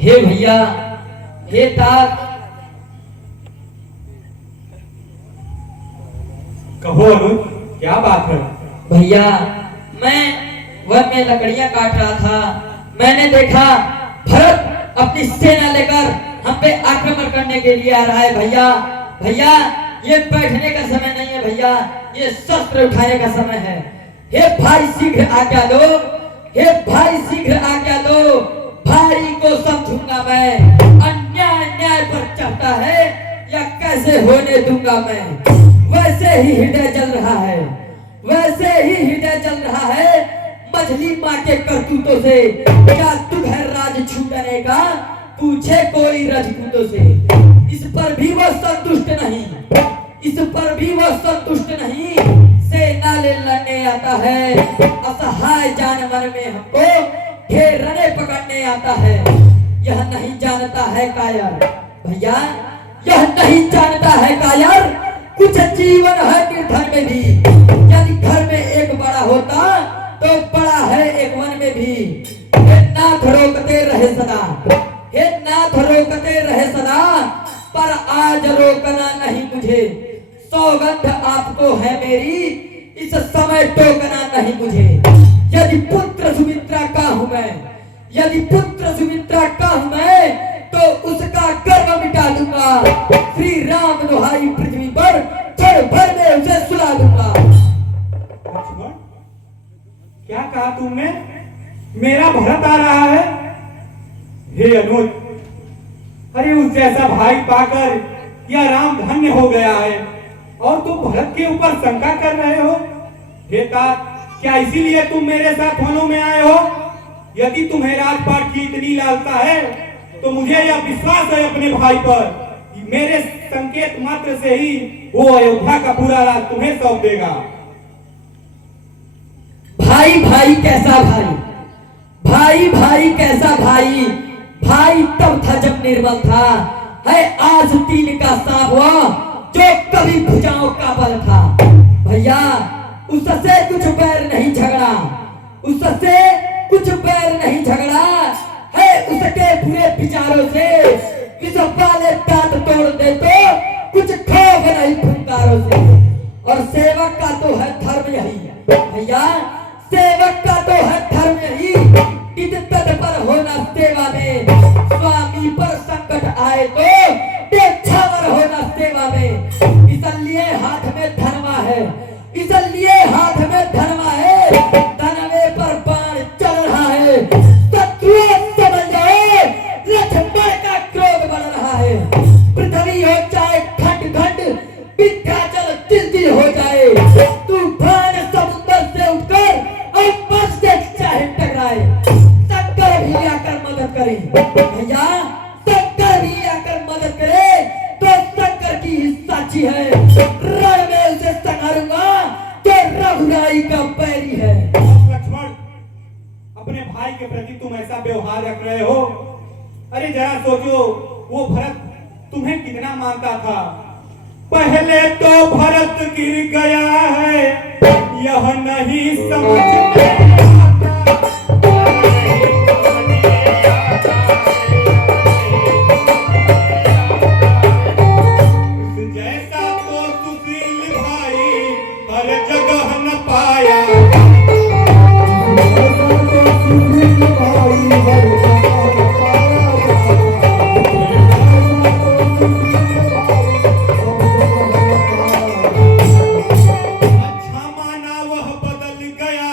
हे भैया, हे तात। कहो अनुज, क्या बात है? भैया, मैं वन में लकड़ियां काट रहा था। मैंने देखा भरत अपनी सेना लेकर हम पे आक्रमण करने के लिए आ रहा है। भैया भैया, ये बैठने का समय नहीं है भैया, ये शस्त्र उठाने का समय है। हे भाई शीघ्र आज्ञा दो, हे भाई शीघ्र आज्ञा दो। भाई को समझूंगा मैं, अन्याय न्याय पर चढ़ता है या कैसे होने दूंगा मैं। वैसे ही हृदय जल रहा है, वैसे ही हृदय जल रहा है मछली माँ के करतूतों से। क्या तुझे राज छूटने का पूछे कोई रजपूतों से। इस पर भी वह संतुष्ट नहीं, इस पर भी वह संतुष्ट नहीं। सेना ले लड़ने आता है, असहाय जानवर में हमको घेरने पकड़ने आता है। यह नहीं जानता है कायर भैया, यह नहीं जानता है कायर, कुछ जीवन है निर्धन में भी। यदि घर में एक बड़ा होता तो बड़ा है एक वन में भी। हे नाथ रोकते रहे सदा, हे नाथ रोकते रहे सदा, पर आज रोकना नहीं मुझे। सौगंध आपको है मेरी, इस समय टोकना नहीं मुझे। यदि पुत्र सुमित्रा का हूं मैं, यदि पुत्र सुमित्रा का हूं मैं, तो उसका गर्व मिटा दूंगा। श्री राम दुहाई पृथ्वी पर क्षण भर में उसे सुला दूंगा। लक्ष्मण, क्या कहा तुमने? मेरा भरत आ रहा है? हे अनुज, अरे उस जैसा भाई पाकर यह राम धन्य हो गया है और तुम भरत के ऊपर शंका कर रहे हो। हे तात, क्या इसीलिए तुम मेरे साथ वनों में आए हो? यदि तुम्हें राजपाट की इतनी लालसा है तो मुझे यह विश्वास है अपने भाई पर, मेरे संकेत मात्र से ही वो अयोध्या का पूरा राज तुम्हें सौंप देगा। भाई भाई कैसा भाई, भाई भाई कैसा भाई। भाई तब था जब निर्बल था, है आज तीन का सांप हुआ जो कभी भुजाओं का बल था। भैया, उससे कुछ बैर नहीं झगड़ा, उससे कुछ बैर नहीं झगड़ा है। उसके बुरे विचारों से इस वाले दांत तोड़ दे तो कुछ खौफ नहीं फुंकारों से। और सेवक का तो है धर्म यही भैया, सेवक का तो है धर्म यही। निज तत्पर होना सेवा में, स्वामी पर संकट आए तो तेछावर होना सेवा में। इसलिए हाथ में धर्मा है, इसलिए हाथ में धर्मा है। धनवे पर बाण चल रहा है, शत्रु समझ जाए, लक्ष्मण का क्रोध बढ़ रहा है। पृथ्वी हो जाए खंड खंड, विंध्याचल तिल हो जाए। तूफान समुद्र से उठकर अंबर से चाहे टकराए, शंकर भी आकर मदद करे। भैया, शंकर भी आकर मदद करे तो शंकर की ही साक्षी है। रण में उसे संहारूंगा जो रघुराई का बैरी है। लक्ष्मण, अपने भाई के प्रति तुम ऐसा व्यवहार रख रहे हो? अरे जरा सोचो, वो भरत तुम्हें कितना मानता था। पहले तो भरत गिर गया है, यह नहीं समझ में जैसा तो सुशील भाई हर जगह न पाया। अच्छा माना वह बदल गया,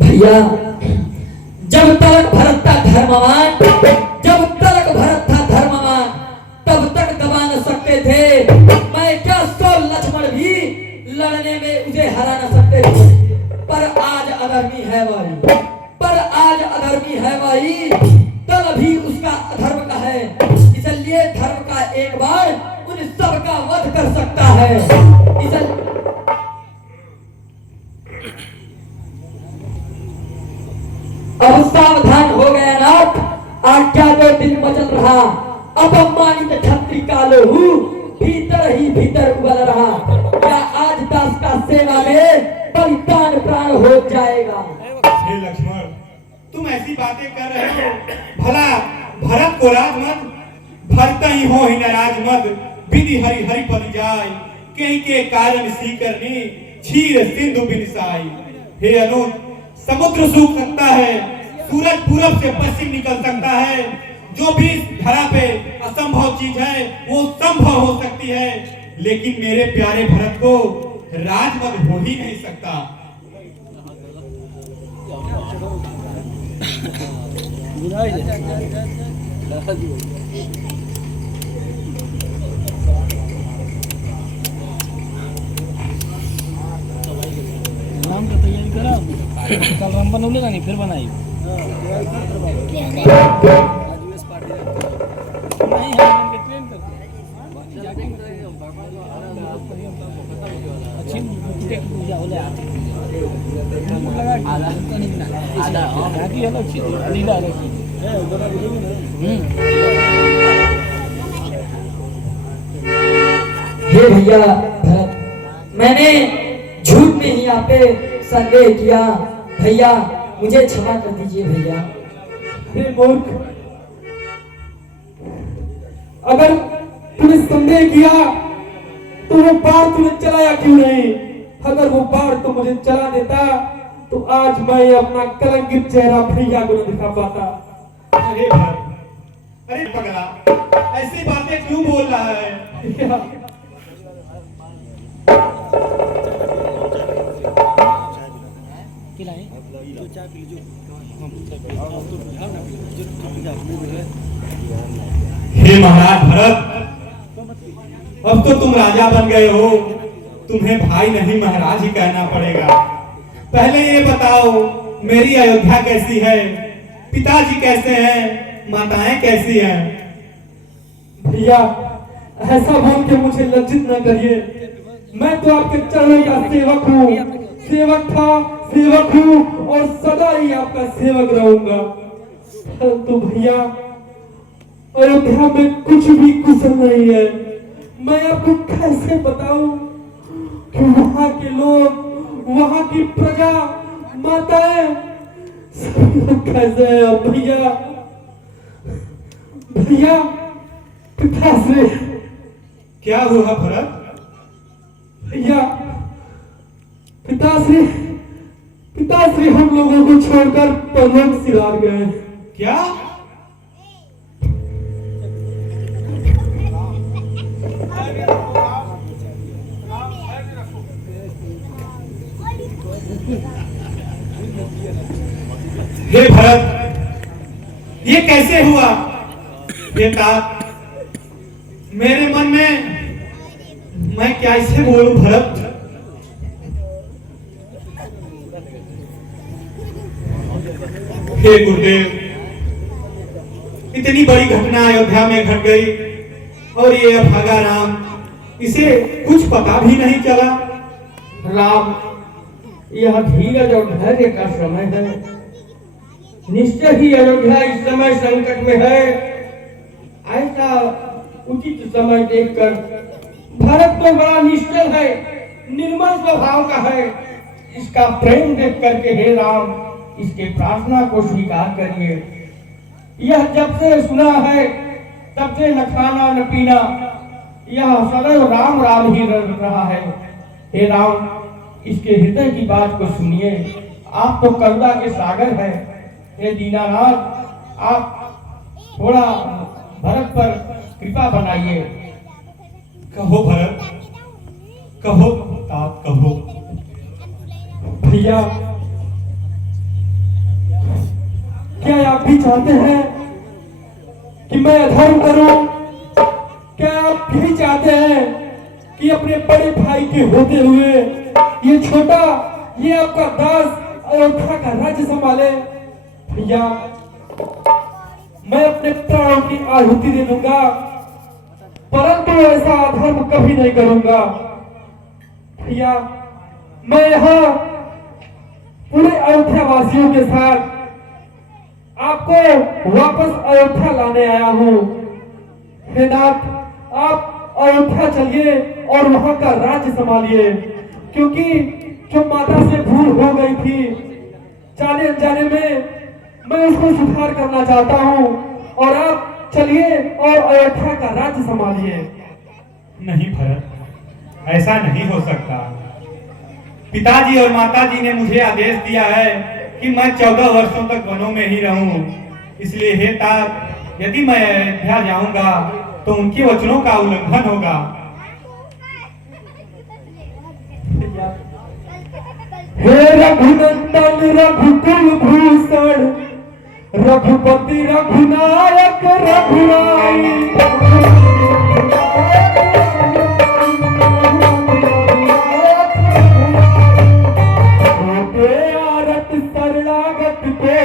भैया जब तक भरत था धर्मवान, जब तक भरत था धर्मवान, तब तक दबा न सकते थे। मैं क्या 100 लक्ष्मण भी लड़ने में उसे हरा न सकते थे। पर आज अधर्मी है भाई, पर आज अधर्मी है भाई, तब भी उसका अधर्म का है। इसलिए धर्म का एक बार उन सब का वध कर सकता है। अब सावधान हो गया नाथ, आज्ञा तो दिन मचल रहा। अपमानित क्षत्रिय कालोहू भीतर ही भीतर उबल रहा। क्या आज दास का सेवा में बलिदान प्राण हो जाएगा? हे लक्ष्मण, तुम ऐसी बातें कर रहे हो, भला भरत को राज मत, भरत ही हो ही नाराज मत। विधि हरि हरि पद जाय, कहीं के कारण सी करनी, क्षीर सिंधु बिनसाई। हे अनुज, समुद्र सूख सकता है, सूरज पूरब से पश्चिम निकल सकता है, जो भी धरा पे असंभव चीज है वो संभव हो सकती है, लेकिन मेरे प्यारे भरत को राजमद हो ही नहीं सकता। नाम का तैयारी करा, कल राम बनौले नहीं फिर बनाई नहीं हम ट्रेन करते अच्छी पूजा हो जाती आधा बाकी है ना अच्छी लीला रखी। हे भैया भरत, मैंने झूठ में ही आप पे संदेह किया। भैया मुझे क्षमा कर दीजिए भैया। हे मूर्ख, अगर तूने संदेह किया तो वो बाढ़ तूने चलाया क्यों नहीं? अगर वो बाढ़ तो मुझे चला देता तो आज मैं अपना कलंकित चेहरा भैया को न दिखा पाता। अरे भाई, अरे पगला, ऐसी बातें क्यों बोल रहा है? हे महाराज भरत, अब तो तुम राजा बन गए हो, तुम्हें भाई नहीं महाराज ही कहना पड़ेगा। पहले ये बताओ, मेरी अयोध्या कैसी है? पिताजी कैसे हैं? माताएं कैसी हैं? भैया ऐसा बोल के मुझे लज्जित न करिए। मैं तो आपके चरणों का सेवक हूँ, सेवक था, सेवक हूँ और सदा ही आपका सेवक रहूंगा। तो भैया अयोध्या में कुछ भी कुशल नहीं है। मैं आपको कैसे बताऊं कि वहां के लोग, वहां की प्रजा, माताएं सभी लोग कैसे हैं? भैया भैया पिताश्री, क्या हुआ भरत? भैया पिताश्री, पिताश्री हम लोगों को छोड़कर परलोक सिधार गए। क्या? हे भरत, ये कैसे हुआ? तात, मेरे मन में मैं कैसे बोलूं भरत? हे गुरुदेव, इतनी बड़ी घटना अयोध्या में घट गई और ये अभागा राम, इसे कुछ पता भी नहीं चला। राम, यह धीरज और धैर्य का समय है। निश्चय ही अयोध्या इस समय संकट में है। ऐसा उचित समय देखकर, भरत तो बड़ा निश्चल है, निर्मल स्वभाव का है। इसका प्रेम देख करके हे राम, इसके प्रार्थना को स्वीकार करिए। यह जब से सुना है तब से न खाना न पीना, यह सदैव राम राम ही रहा है। हे राम, इसके हृदय की बात को सुनिए। आप तो करुणा के सागर हैं। हे दीनानाथ, आप थोड़ा भरत पर कृपा बनाइए। कहो भरत, कहो तात, कहो। भैया आप भी चाहते हैं कि मैं अधर्म करूं? क्या आप भी चाहते हैं कि अपने बड़े भाई के होते हुए ये छोटा, ये आपका दास अयोध्या का राज्य संभाले? भैया, मैं अपने प्राणों की आहुति दे दूंगा, परंतु ऐसा अधर्म कभी नहीं करूंगा। भैया, मैं यहाँ पूरे अयोध्या वासियों के साथ आपको वापस अयोध्या लाने आया हूँ। हे नाथ, आप अयोध्या चलिए और वहां का राज्य संभालिए, क्योंकि जो माता से भूल हो गई थी जाने अनजाने में, मैं उसको सुधार करना चाहता हूँ। और आप चलिए और अयोध्या का राज्य संभालिए। नहीं भरत, ऐसा नहीं हो सकता। पिताजी और माताजी ने मुझे आदेश दिया है कि मैं 14 वर्षों तक वनों में ही रहूं। इसलिए हे तात, यदि मैं अयोध्या जाऊंगा तो उनके वचनों का उल्लंघन होगा। हे रघुनंदन रघुकुल भूषण, रघुपति रघुनायक रघुराई, आरत शरणागत को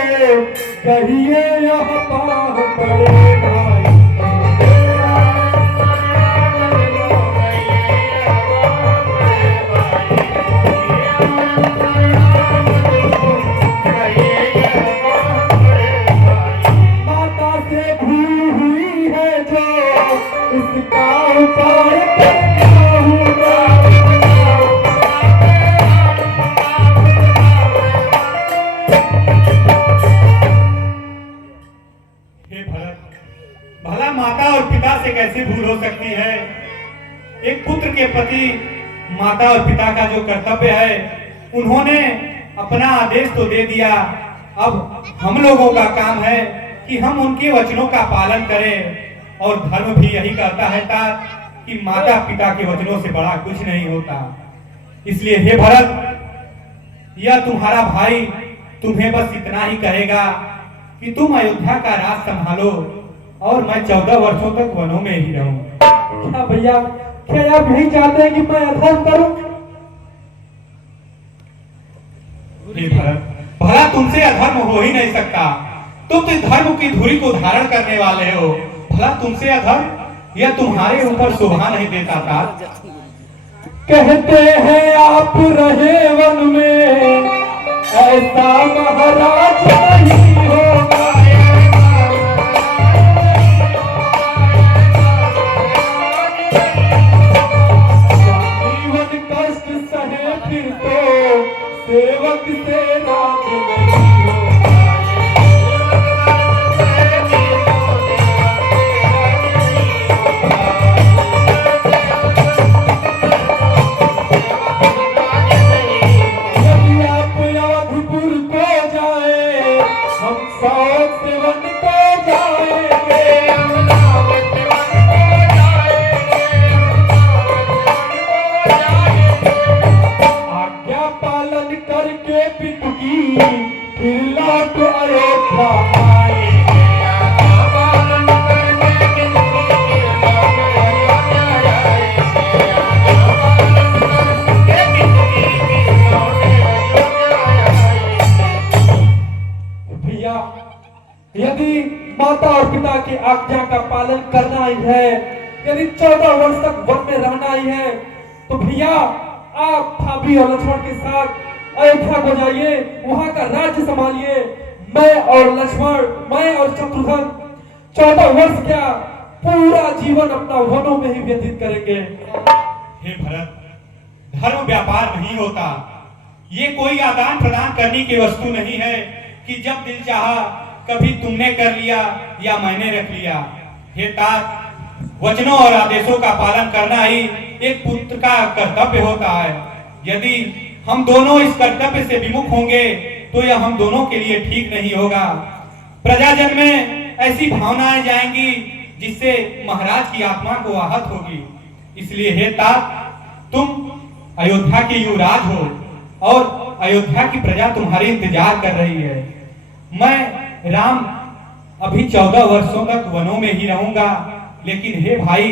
कहिए यह पाह पड़े भाई। माता से भूल हुई है जो, इसका उपाय करना होगा। हे भरत, भला माता और पिता से कैसे भूल हो सकती है? एक पुत्र के प्रति माता और पिता का जो कर्तव्य है, उन्होंने अपना आदेश तो दे दिया। अब हम लोगों का काम है कि हम उनके वचनों का पालन करें। और धर्म भी यही कहता है कि माता पिता के वचनों से बड़ा कुछ नहीं होता। इसलिए हे भरत, यह तुम्हारा भाई तुम्हें बस इतना ही कहेगा कि तुम अयोध्या का राज संभालो और मैं 14 वर्षों तक वनों में ही रहूं। क्या भैया, क्या आप नहीं चाहते हैं कि मैं अधर्म करूं? हे भरत, भला तुमसे अधर्म हो ही नहीं सकता। तुम तो धर्म की धुरी को धारण करने वाले हो। भला तुमसे अधर्म यह तुम्हारे ऊपर शोभा नहीं देता था। कहते हैं आप रहे वन में, ऐसा महाराज नहीं होगा। जीवन कष्ट सहे फिर तो सेवक से राज नहीं होगा। यदि आप अवधपुर को जाए, हम 100 सेवन को जाएंगे। आज्ञा पालन करके पितु की, फिर लौट अयोध्या आएंगे। भैया, यदि माता और पिता की आज्ञा का पालन करना ही है, यदि 14 वर्ष तक वन में रहना ही है, तो भैया आप भाभी और लक्ष्मण के साथ अयोध्या को जाइए, वहां का राज्य संभालिए। मैं और लक्ष्मण, मैं और शत्रुघ्न 14 वर्ष क्या, पूरा जीवन अपना वनों में ही व्यतीत करेंगे। हे भरत, धर्म व्यापार नहीं होता। ये कोई आदान प्रदान करने की वस्तु नहीं है कि जब दिल चाहा कभी तुमने कर लिया या मैंने रख लिया। हे तात, वचनों और आदेशों का पालन करना ही एक पुत्र का कर्तव्य होता है। यदि हम दोनों इस कर्तव्य से विमुख होंगे तो यह हम दोनों के लिए ठीक नहीं होगा। प्रजाजन में ऐसी भावनाएं जाएंगी जिससे महाराज की आत्मा को आहत होगी। इसलिए हे तात, तुम अयोध्या के युवराज हो और अयोध्या की प्रजा तुम्हारी इंतजार कर रही है। मैं राम अभी 14 वर्षों तक वनों में ही रहूंगा, लेकिन हे भाई,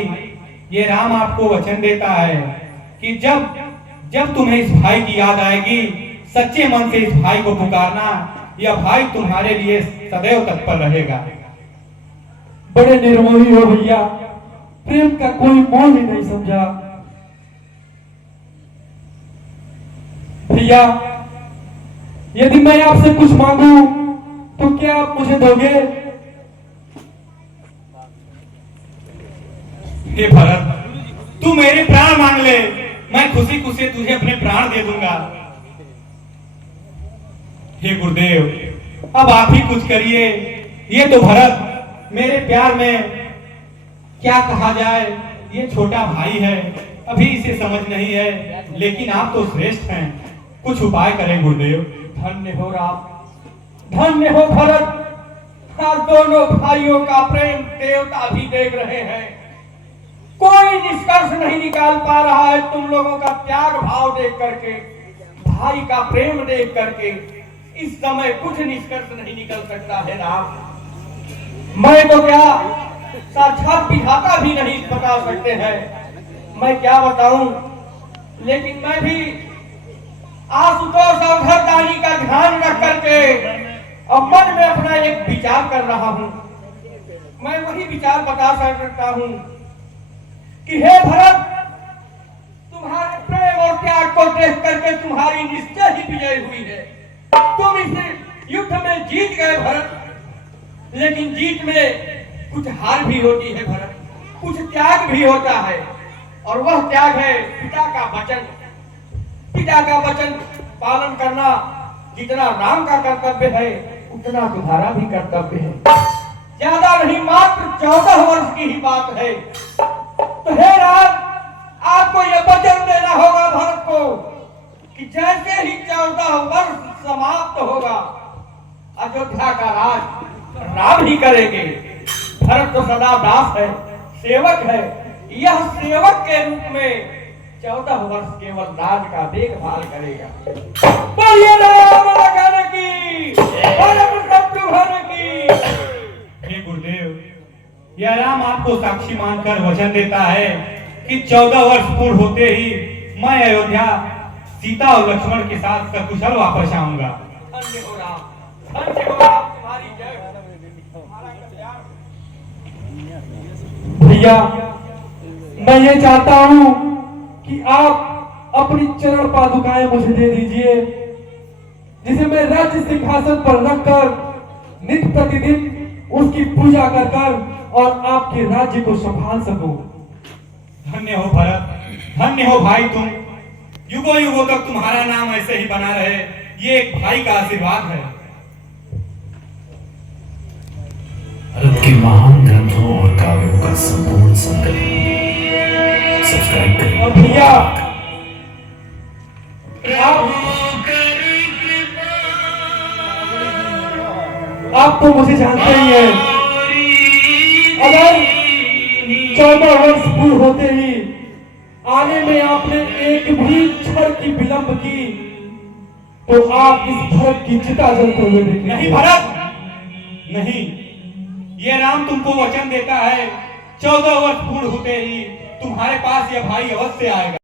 ये राम आपको वचन देता है कि जब जब तुम्हें इस भाई की याद आएगी, सच्चे मन से इस भाई को पुकारना, यह भाई तुम्हारे लिए सदैव तत्पर रहेगा। बड़े निर्मोही हो भैया, प्रेम का कोई मोल ही नहीं समझा। भैया, यदि मैं आपसे कुछ मांगू तो क्या आप मुझे दोगे? हे भरत, तू मेरे प्राण मांग ले, मैं खुशी खुशी तुझे अपने प्राण दे दूंगा। हे गुरुदेव, अब आप ही कुछ करिए। ये तो भरत मेरे प्यार में क्या कहा जाए, ये छोटा भाई है, अभी इसे समझ नहीं है, लेकिन आप तो श्रेष्ठ हैं, कुछ उपाय करें गुरुदेव। धन्य हो राम, धन्य हो भरत। आज दोनों भाइयों का प्रेम देवता भी देख रहे हैं। कोई निष्कर्ष नहीं निकाल पा रहा है तुम लोगों का त्याग भाव देख करके, भाई का प्रेम देख करके। इस समय कुछ निष्कर्ष नहीं निकल सकता है राम। मैं तो क्या, साक्षात विधाता भी नहीं बता सकते हैं, मैं क्या बताऊं। लेकिन मैं भी आशुतोष अवधरदानी का ध्यान रख करके अब मन में अपना एक विचार कर रहा हूं। मैं वही विचार बता सकता हूं कि हे भरत, तुम्हारे प्रेम और त्याग को देख करके तुम्हारी निश्चय ही विजय हुई है। तुम इस युद्ध में जीत गए भरत, लेकिन जीत में कुछ हार भी होती है भरत, कुछ त्याग भी होता है, और वह त्याग है पिता का वचन। पिता का वचन पालन करना जितना राम का कर्तव्य है, उतना तुम्हारा भी कर्तव्य है। ज्यादा नहीं, मात्र 14 वर्ष की ही बात है। तो हे राम, आपको यह वचन देना होगा भरत को कि जैसे ही 14 वर्ष समाप्त होगा, अयोध्या का राज राम ही करेंगे। भरत तो सदा दास है, सेवक है। यह सेवक के रूप में 14 वर्ष केवल राज का देखभाल करेगा। बोलिए राम लखन की, परम शत्रुघ्न की। हे गुरुदेव, यह राम आपको साक्षी मानकर वचन देता है कि 14 वर्ष पूर्ण होते ही मैं अयोध्या सीता और लक्ष्मण के साथ सकुशल वापस आऊंगा। धन्य हो राम, धन्य हो राम, तुम्हारी जय हो, तुम्हारा कल्याण। भैया, मैं ये चाहता हूँ कि आप अपनी चरण पादुकाएं मुझे दे दीजिए, जिसे मैं राज्य सिंहासन पर रखकर नित्य प्रतिदिन उसकी पूजा कर कर और आपके राज्य को संभाल सकूं। धन्य हो भरत, धन्य हो भाई, तुम युगों युगों तक तुम्हारा नाम ऐसे ही बना रहे, ये एक भाई का आशीर्वाद है। भारत के महान ग्रंथों और काव्यों का संपूर्ण संकलन सब्सक्राइब करें। और भैया, आप तो मुझे जानते ही हैं, अगर 14 वर्ष पूर्ण होते ही आने में आपने एक भी क्षण की विलंब की, तो आप इस भरत की चिता जलते हुए देखेंगे। नहीं भरत, नहीं, ये राम तुमको वचन देता है 14 वर्ष पूर्ण होते ही तुम्हारे पास यह भाई अवश्य आएगा।